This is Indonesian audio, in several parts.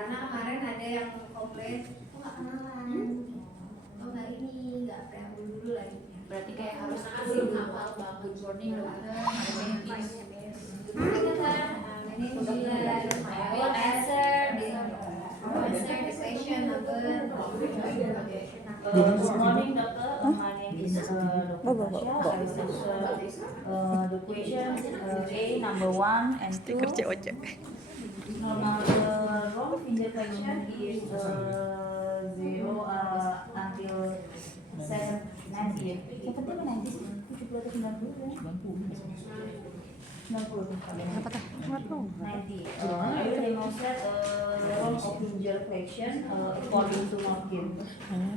karena kemarin ada yang komplain kok nggak kenalan, kok nggak ini, nggak preambul dulu lagi. Berarti kayak harus izin hafal bang, good morning dokter, answer the question number. Good morning doctor, my name is Dr. Tasha. I will answer the question A number 1 and 2. Normal wrong intervention is 0 until 90. Yang penting 90, 70 atau 90 ya? 90. Apa teh? What wrong? 90. I will demonstrate wrong of intervention according to Norkin.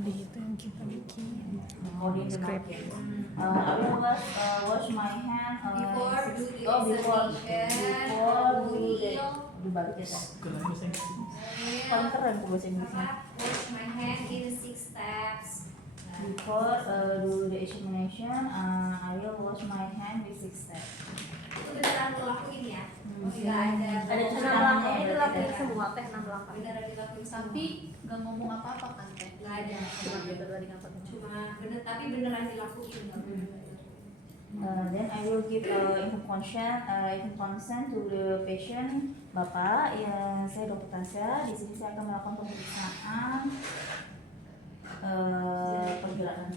Di itu yang kita bikin. According to Norkin. I will wash my hand Before do the before examination, do the dibalik ya. Paling keren tuh bahasa Inggrisnya. wash my hand in 6 steps. Before do the examination, I will wash my hand with 6 steps. Itu beneran lo lakuin ya? Nggak ada. Ada Langkah ini dilakuin semua teh 6 langkah. Beneran dilakuin Tapi nggak ngomong apa-apa kan teh? nggak ada. Cuma bener, tapi beneran dilakuin nggak bener. Then I will give consent to the patient. Bapak, ya saya Dr. Tasha. Di sini saya akan melakukan pemeriksaan pergerakan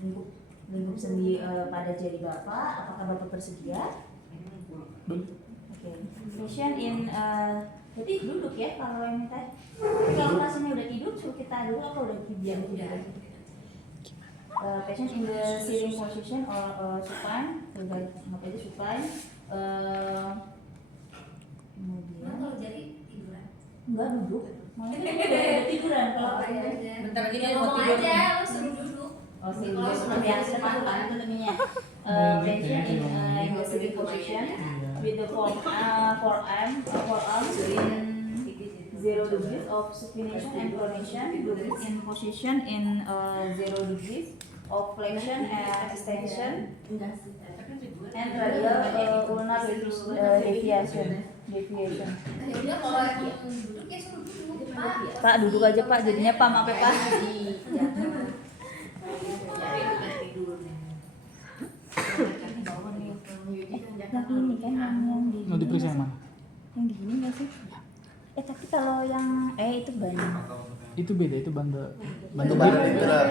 lingkup sendi pada jari Bapak. Apakah Bapak bersedia? Oke. Patient in berarti duduk ya kalau yang teh. Kalau pasiennya udah tidur, suruh kita dulu atau udah diam tidur? Patient in the sitting position or supine, udah ngapain itu supine. Kemudian Kalau jadi tiduran. enggak duduk, mau udah tiduran kalau Bentar lagi dia mau ngomong tidur. aja, lo suruh duduk. Oh sih, seperti yang depan itu tadinya. Patient in the sitting position with the forearms in 0 degrees of supination and pronation, in position in 0 degrees of flexion and extension, and radial ulnar deviation. Ya udah kalau yang duduk ya suruh duduk. Pak duduk aja Pak, jadinya Pak maaf ya Pak. Yang ini kan yang di Mau diperiksa yang mana? yang di sini nggak sih? Tapi kalau yang itu banyak. Itu beda, itu bandel Itu Hitler.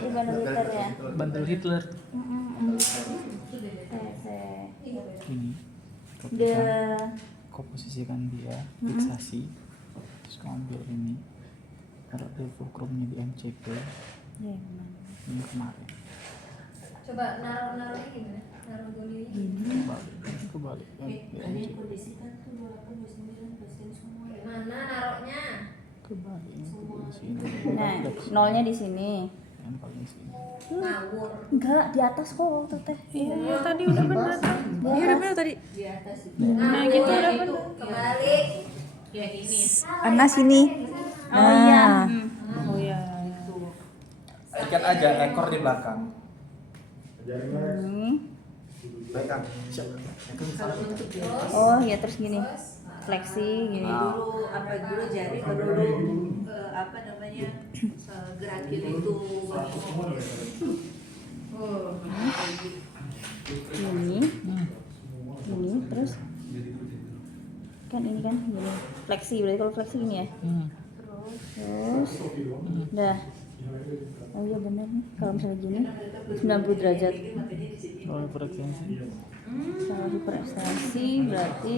Itu bandel liter ya. Bandel Hitler. Ini. Kau The kau posisikan dia, fiksasi. Terus kau ambil ini. Taruh di fulcrumnya di MCP. ya, Ini kemarin. Coba naruhnya gimana? Naruh golinya. Kebalik kan di MCP. Mana naruhnya? Kebalik ini di sini. nah, nolnya di sini. Yang paling sini. Ngawur. Enggak, di atas kok waktu teh. Iya, tadi udah benar. Iya, udah benar tadi. Nah gitu udah bener. Kembali. Ana sini. Oh iya. Oh iya. Ikat aja ekor di belakang. Ini. Baik Kang. Siap. Oh iya, terus gini. Fleksi gini. Dulu apa dulu jari baru dulu apa namanya gerakin itu Ini terus kan ini kan gini. Fleksi, berarti kalau fleksi gini ya. Terus udah. Oh iya benar nih, kalau misalnya gini 90 derajat. Kalau berekstensi. Kalau hiperekstensi berarti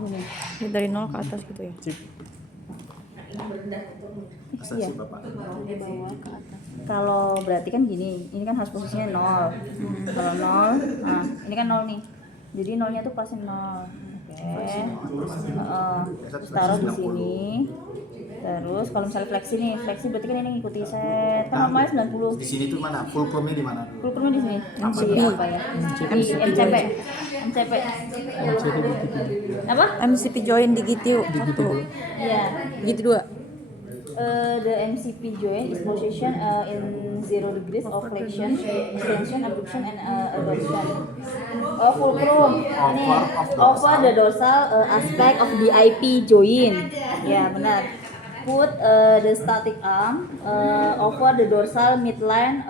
gini. Ya, dari 0 ke atas gitu ya. Cip. Asasi Iya. Bapak. Dari bawah ke atas. Kalau berarti kan gini, ini kan harus posisinya 0. Kalau 0, nah ini kan 0 nih. Jadi 0-nya tuh pasti 0. Oke. Terus taruh di sini. Terus kalau misalnya fleksi nih, fleksi berarti kan ini ngikuti set. Kan normalnya 90. Di sini tuh mana? Fulcrumnya di mana? Fulcrumnya di sini. MCP. Di apa ya? Di MCP. MCP. MCP join di gitu. Gitu dulu. Iya. Gitu 2. The MCP joint is positioned in 0 degrees of flexion, extension, abduction, and adduction. Fulcrum ini over the dorsal aspect of the IP joint. Ya benar. Put the static arm over the dorsal midline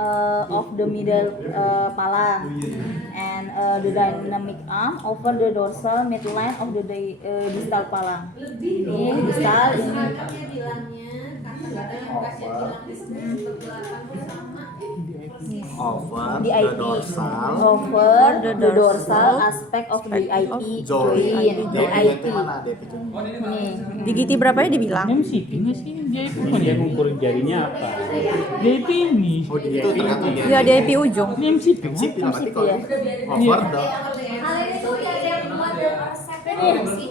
of the middle palang, and the dynamic arm over the dorsal midline of the distal palang. Ini distal, ini Over di the IP dorsal. over the dorsal aspect of the IP joint. Di IP. Mana DP joint? Nih. Di GT berapa ya dibilang? MCP nggak sih? Dia itu bukan dia ngukurin jarinya apa? DP ini. Oh, itu tergantung dia. Iya di IP ujung. Ini MCP. MCP lah, berarti MCP kalau ya. over the Kalian itu ada yang buat resepnya sih?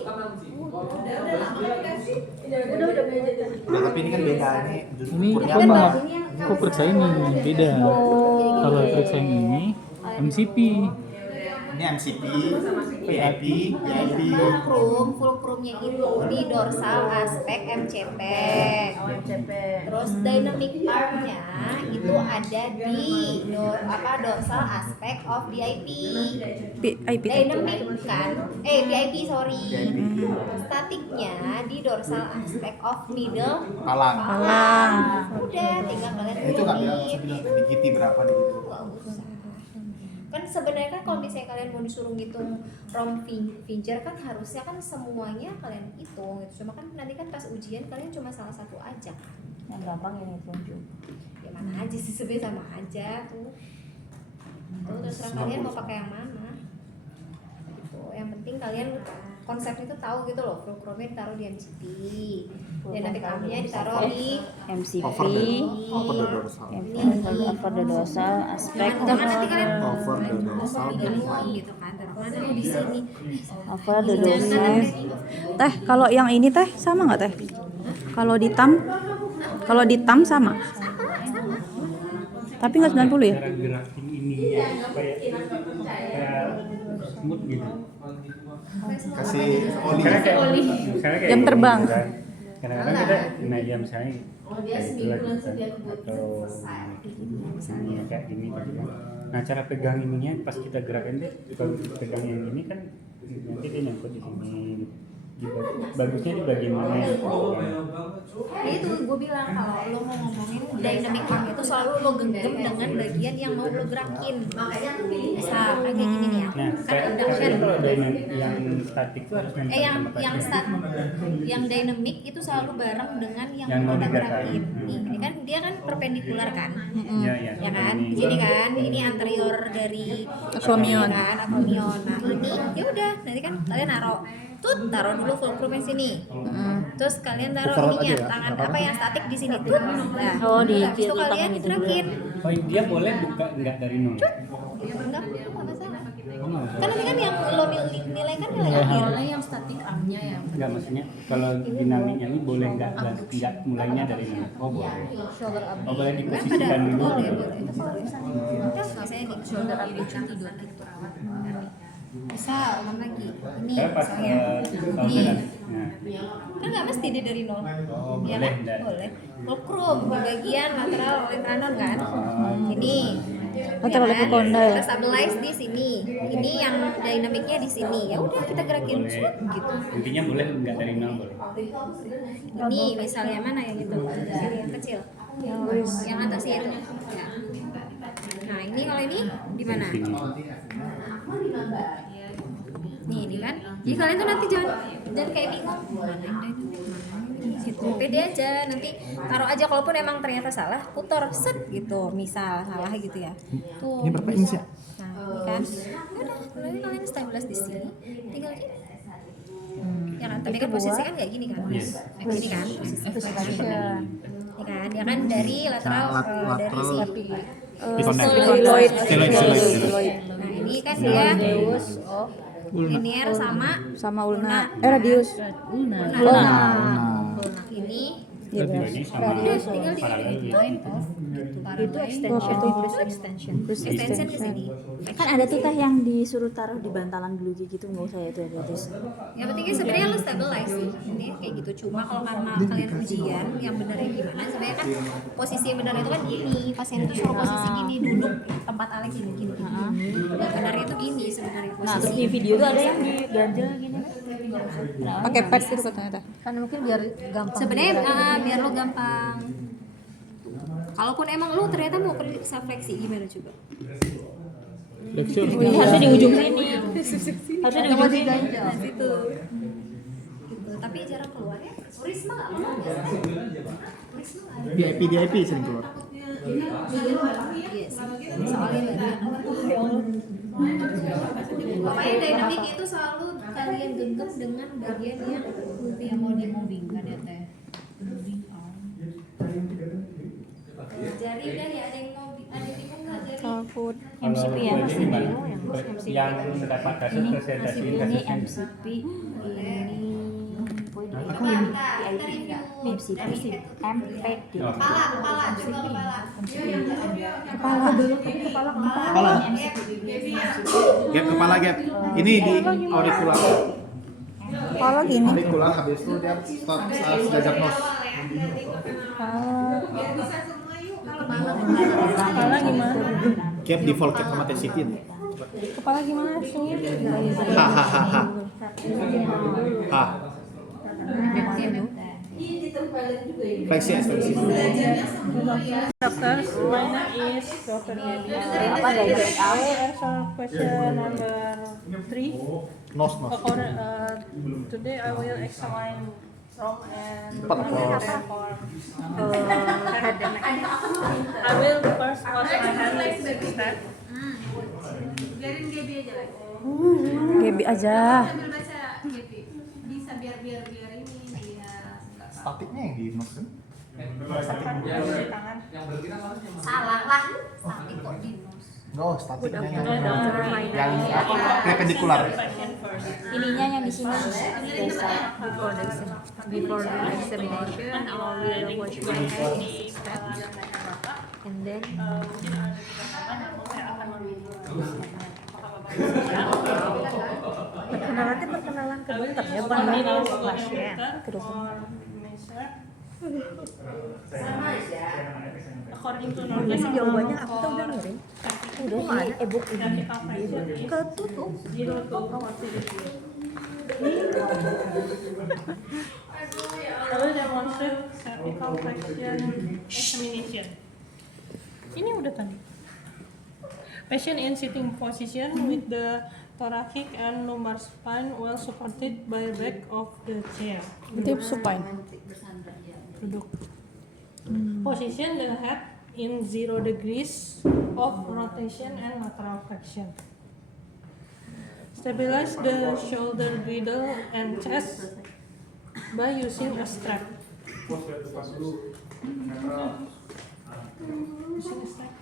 Udah, tapi ini kan beda nih. Ini Ukurnya aku apa? nggak, aku periksa ini beda. Kalau periksa yang ini MCP. Ini MCP, PIP, PIP. Fulcrumnya itu di dorsal aspek MCP. Terus dynamic armnya itu ada di dorsal aspek of DIP. IP. Dynamic kan? PIP sorry. Statiknya di dorsal aspek of middle Palang. Palang. Udah, tinggal kalian Itu nggak bilang, tulis. bisa bilang di GT berapa di gitu. Nggak usah. Kan sebenarnya kan kalau misalnya kalian mau disuruh ngitung rom finger kan harusnya kan semuanya kalian hitung gitu. Cuma kan nanti kan pas ujian kalian cuma salah satu aja kan. Yang gampang ini tunjuk. Ya mana aja sih sebenarnya sama aja tuh. Tuh terserah kalian mau pakai yang mana. Gitu. Yang penting kalian konsepnya itu tahu gitu loh. Fulcrumnya ditaruh di MCP. Dan nanti kamunya ditaruh di MCP Over the dorsal. over the dorsal aspect jangan nanti kalian Over the dorsal bingung gitu kan. Taruhnya nanti di sini. over the Jangan dorsal. nanti Teh, kalau yang ini teh sama nggak teh? Kalau di tam sama? Tapi nggak 90 ya? Cara gerakin ini supaya smooth gitu. kasih oli. Misalnya kayak Jam gini terbang. gitu kan. Kadang-kadang kita nah ya misalnya kayak gitu lah gitu kan. Atau ini kayak gini gitu kan. Nah cara pegang ininya pas kita gerakin deh, kalau pegang yang ini kan nanti dia nyangkut di sini. Bagusnya di bagian mana ya? Ya itu gue bilang kalau lo mau ngomongin dynamic arm itu selalu lo genggam dengan bagian yang mau lo gerakin. Misal kayak gini nih ya. Nah, Kan abduction. kalau dynamic yang statik itu harus nempel yang sama kakinya. yang dynamic itu selalu bareng dengan yang Yang mau kita digerakin. gerakin. Nih, ini kan dia kan perpendikular kan. Iya, iya. Ya kan? Di sini kan, ini anterior dari Acromion. ini kan, acromion. Nah, ini ya udah, nanti kan kalian taruh dulu fulcrumnya sini. Terus kalian taruh ininya, tangan apa yang statik di sini tuh. Nah, Oh, di habis itu letakkan kalian gitu dulu. gerakin. Oh dia boleh buka enggak dari nol? Enggak masalah. Oh, nggak masalah. Kan nanti kan yang lo nilai kan nilai akhir. yang statik armnya ya. Enggak maksudnya kalau dinamiknya ini boleh enggak mulainya dari nol? Oh boleh. Oh boleh diposisikan dulu. Boleh. Kan misalnya di shoulder abduction tidur gitu. Misal lagi ini Saya pas misalnya ini. ini Nah, kan nggak mesti dia dari nol. Oh, Ya boleh, kan? dan. Boleh. Fulcrum di bagian lateral letranon kan. Ini. Lateral ya kan? epicondyle. Kita stabilize di sini. Ini yang dinamiknya di sini. Ya udah kita gerakin boleh. shoot gitu. Intinya boleh enggak dari nol boleh. Ini misalnya mana yang itu? Sini yang kecil. Yang atas ya itu. Ya. Nah ini kalau ini di mana? Sini. Nih ini kan. Jadi kalian tuh nanti jangan kayak bingung. Mana yang dari situ. Pede aja nanti taruh aja kalaupun emang ternyata salah, putar set gitu. Misal salah gitu ya. Tuh. Ini berapa inch ya? Nah, ini kan. Udah, nanti kalian stabilize di sini. Tinggal gini. Ya kan, tapi kan posisi kan kayak gini kan. Kayak gini kan posisi. Ya kan, dia kan dari lateral dari si Styloid. Nah, ini kan dia linear sama Sama ulna. Radius. ulna. Ulna. Ini Iya, Dua benar. ini sama Radius tinggal di paralel ya. line off gitu. Itu extension, plus extension. Terus Extension ke sini. Kan ada tuh teh yang disuruh taruh di bantalan dulu gitu, nggak usah ya itu radius. Yang pentingnya sebenarnya lu stabilize sih. Ini kayak gitu. Cuma kalau karena kalian ujian yang benernya gimana, sebenarnya kan posisi yang benar itu kan gini. Pasien itu suruh posisi gini, duduk tempat Alex gini gini. Yang benarnya itu gini sebenarnya Nah, terus posisi. di video tuh ada yang diganjel gini. pakai pad gitu katanya teh. Kan mungkin biar gampang. Sebenarnya biar lo gampang. Kalaupun emang lu ternyata mau periksa fleksi gimana coba? Ini harusnya di ujung sini. Harusnya di ujung sini. Nah, situ. Gitu. Tapi jarang keluar ya. Risma nggak mau ya? Risma nggak ada. VIP sering keluar. Iya sih. Soalnya pokoknya dynamic itu selalu kalian genggam dengan bagian yang mau dimobingkan ya teh. Jari udah ya, ada yang mau ada yang bingung nggak jari? Takut. MCP ya, Kalau masih ini dulu yang MCP. yang mendapat kasus Ini presentasi masih ini kasusnya. MCP, ini poin Coba kita review MCP, MPD. kepala coba kepala. Kepala. Gap kepala gap. Ini di aurikular. Kalau gini. Aurikular habis itu dia stop derajat nos. Kepala gimana? Gap di volcat sama tensitin. Kepala gimana sih? Hahaha. Ha. Fleksi ekstensi. Doctors, my name is Dr. Gaby. Apa guys? I will answer question number 3. Nos. Today I will examine from and Empat apa? head and neck. I will first wash my hands step. Biarin Gaby aja lagi. Gaby aja. Sambil baca Gaby. Bisa biar ini biar Statiknya yang di nos kan? Cuci tangan. Salah lah, sakit kok di nos. No, statiknya yang apa? Perpendikular. Patient first. Ininya yang di sini. Biasa. Before the examination, I will wash my hands and then Mungkin ada beberapa namun saya akan Perkenalan ke dokter ya, bukan pasien. Ke dokter. According to Masih jawabannya apa tuh udah ngirim? Udah di e-book ini. ketutup 0 to 40. I will demonstrate cervical flexion examination. Ini udah tadi. Patient in sitting position with the thoracic and lumbar spine well supported by back of the chair. Itu supine. Duduk. Position the head in 0 degrees of rotation and lateral flexion. Stabilize the shoulder girdle and chest by using a strap. Using a strap.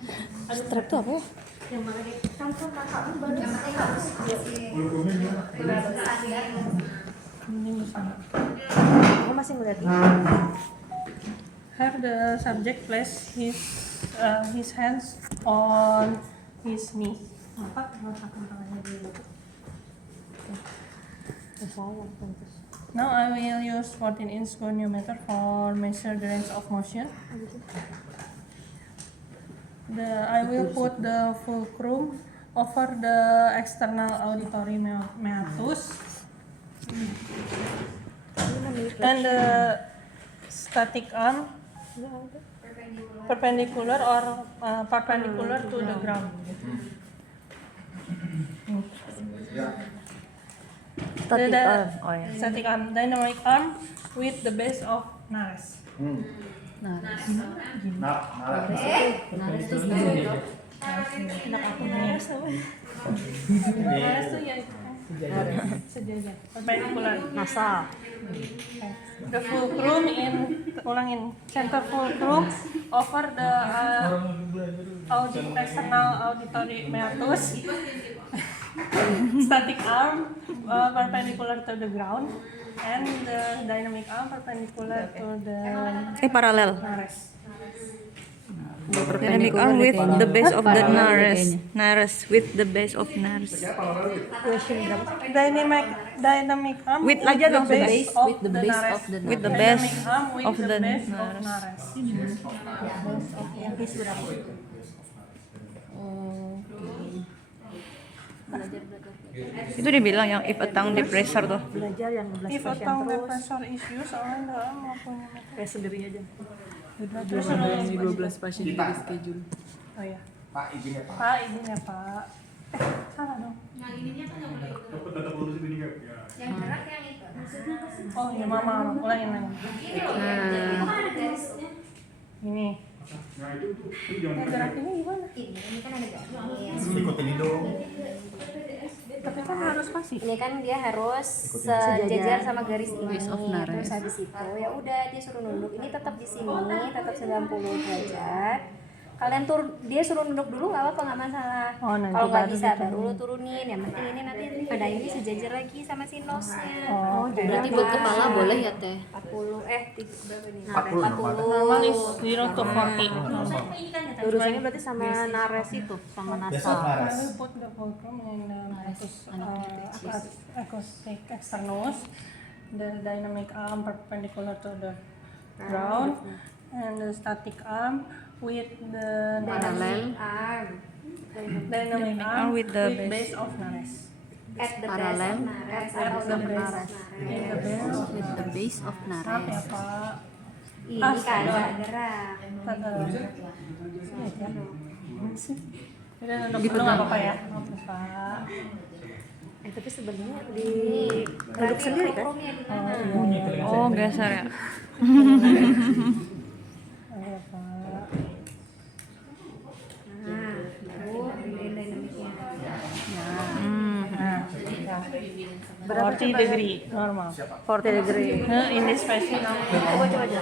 Strap itu apa ya? Yang mana nih? Ini misalnya. Aku masih ngeliat ini. Have the subject place his hands on his knee. Apa? Meletakkan tangannya di lutut. Now I will use 14-inch goniometer for measure the range of motion. I will put the fulcrum over the external auditory meatus and the static arm perpendicular to the ground. Static The arm. Oh ya. static arm, dynamic arm with the base of nares. Nares tuh ya sejajar, perpendicular. Nasal. The fulcrum ulangin center fulcrum over the external auditory meatus. Static arm perpendicular to the ground and the dynamic arm perpendicular to the Paralel. nares. Dynamic arm with the base of the nares with the base of nares. Dynamic arm With the aja dong, base of with the the base nares. of the With the Dynamic base arm with of the the base of nares. nares. Itu dibilang yang if a tongue depressor tuh. Belajar yang 12 If a pasien tongue terus. depressor is used on the arm maupun Kayak sendiri aja. terus ada 12 pasien di schedule. oh ya Pak izinnya Pak. Pak izinnya Pak salah dong Yang gerak yang itu. oh ya mama ulangin lagi ini yang gerak ini gimana Ini kan ada garis. Ikutin ini dong. tapi kan harus pasti Ini kan dia harus sejajar sama garis ini. Base of nares. Terus habis itu ya udah dia suruh nunduk. Ini tetap di sini, tetap 90 derajat. Kalian dia suruh nunduk dulu nggak apa-apa, nggak masalah. Oh, nanti Kalau nggak baru bisa diturunin. baru lu turunin. Yang penting ini nanti pada ini sejajar lagi sama si nosnya. oh jadi Berarti buat kepala boleh ya teh? 40 berapa nih? 40 normal is 0 to 40 Lurusannya berarti sama nares itu, sama Besok nasal. naras. I will put the fulcrum in the acoustic externus, the dynamic arm perpendicular to the ground, and the static arm with the Parallel. Arm dynamic arm with the base. base of nares. at the Parallel. base At of the nares. base. In the base of With the base of Maaf ya nares. Pak. Ini kagak gerak. Kata. Ya. Udah nunduk dulu nggak apa-apa ya. Maaf ya, Pak. Tapi sebenarnya di Duduk sendiri kan? Oh, geser ya. Maaf ya, Pak. Nah, baru ambilin dynamicnya. Nah, ya. 40 degree normal. 40 degree. In this fashion. Coba aja.